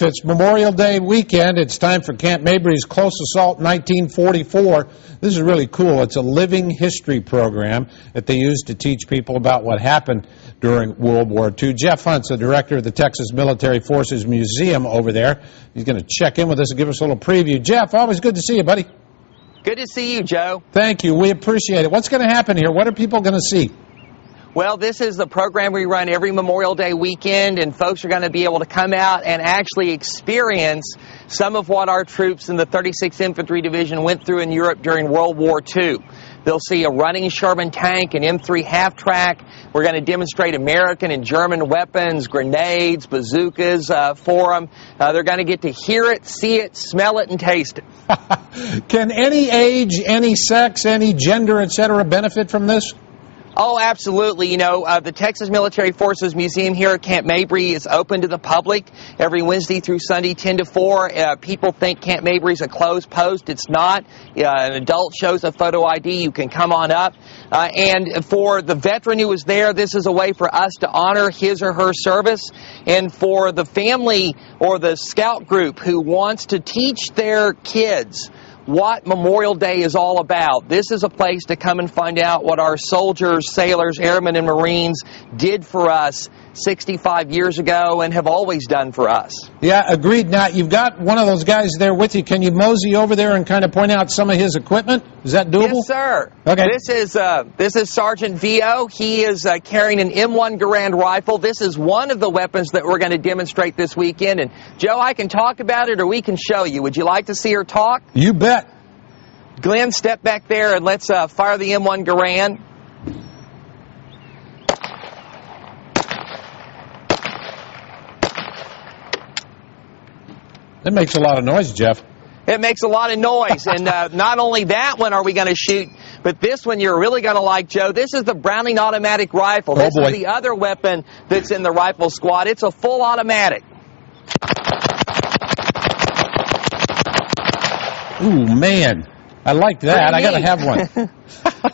It's Memorial Day weekend. It's time for Camp Mabry's Close Assault 1944. This is really cool. It's a living history program that they use to teach people about what happened during World War II. Jeff Hunt's the director of the Texas Military Forces Museum over there. He's going to check in with us and give us a little preview. Jeff, always good to see you, buddy. Good to see you, Joe. Thank you. We appreciate it. What's going to happen here? What are people going to see? Well, this is the program we run every Memorial Day weekend, and folks are going to be able to come out and actually experience some of what our troops in the 36th Infantry Division went through in Europe during World War II. They'll see a running Sherman tank, an M3 half-track. We're going to demonstrate American and German weapons, grenades, bazookas for them. They're going to get to hear it, see it, smell it, and taste it. Can any age, any sex, any gender, etc. benefit from this? Oh, absolutely. You know, the Texas Military Forces Museum here at Camp Mabry is open to the public every Wednesday through Sunday, 10 to 4. People think Camp Mabry is a closed post. It's not. An adult shows a photo ID. You can come on up. And for the veteran who was there, this is a way for us to honor his or her service. And for the family or the scout group who wants to teach their kids what Memorial Day is all about, this is a place to come and find out what our soldiers, sailors, airmen, and Marines did for us 65 years ago and have always done for us. Yeah, agreed. Now, you've got one of those guys there with you. Can you mosey over there and kind of point out some of his equipment? Is that doable? Yes, sir. Okay. This is Sergeant Vio. He is carrying an M1 Garand rifle. This is one of the weapons that we're going to demonstrate this weekend. And, Joe, I can talk about it or we can show you. Would you like to see her talk? You bet. Glenn, step back there and let's fire the M1 Garand. That makes a lot of noise, Jeff. It makes a lot of noise, and not only that one are we going to shoot, but this one you're really going to like, Joe. This is the Browning automatic rifle. This is the other weapon that's in the rifle squad. It's a full automatic. Ooh, man. I like that. I got to have one.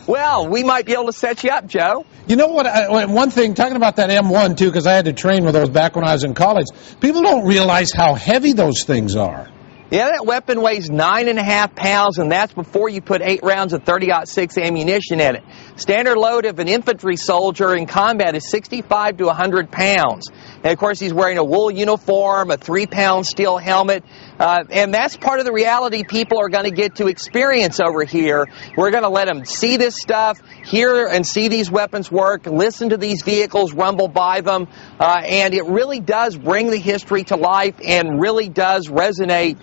Well, we might be able to set you up, Joe. You know what? One thing, talking about that M1, too, because I had to train with those back when I was in college, people don't realize how heavy those things are. Yeah, that weapon weighs 9.5 pounds, and that's before you put 8 rounds of 30-06 ammunition in it. Standard load of an infantry soldier in combat is 65 to 100 pounds. And, of course, he's wearing a wool uniform, a 3-pound steel helmet, and that's part of the reality people are going to get to experience over here. We're going to let them see this stuff, hear and see these weapons work, listen to these vehicles rumble by them, and it really does bring the history to life and really does resonate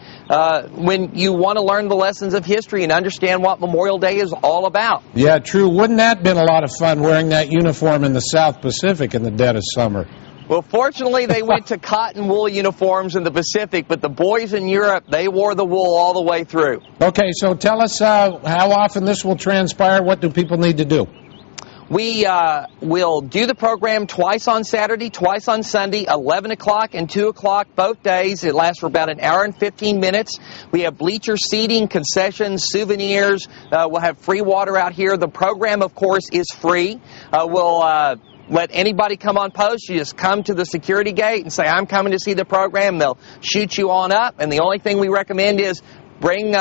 when you want to learn the lessons of history and understand what Memorial Day is all about. Yeah, true. Wouldn't that have been a lot of fun wearing that uniform in the South Pacific in the dead of summer? Well, fortunately, they went to cotton wool uniforms in the Pacific, but the boys in Europe, they wore the wool all the way through. Okay, so tell us how often this will transpire. What do people need to do? We will do the program twice on Saturday, twice on Sunday, 11 o'clock and 2 o'clock both days. It lasts for about an hour and 15 minutes. We have bleacher seating, concessions, souvenirs. We'll have free water out here. The program, of course, is free. We'll let anybody come on post. You just come to the security gate and say, I'm coming to see the program. They'll shoot you on up. And the only thing we recommend is bring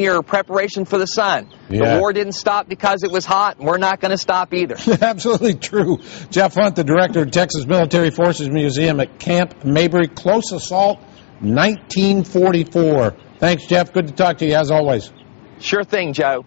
your preparation for the sun. Yeah. The war didn't stop because it was hot, and we're not going to stop either. Absolutely true. Jeff Hunt, the director of Texas Military Forces Museum at Camp Mabry, Close Assault 1944. Thanks, Jeff. Good to talk to you, as always. Sure thing, Joe.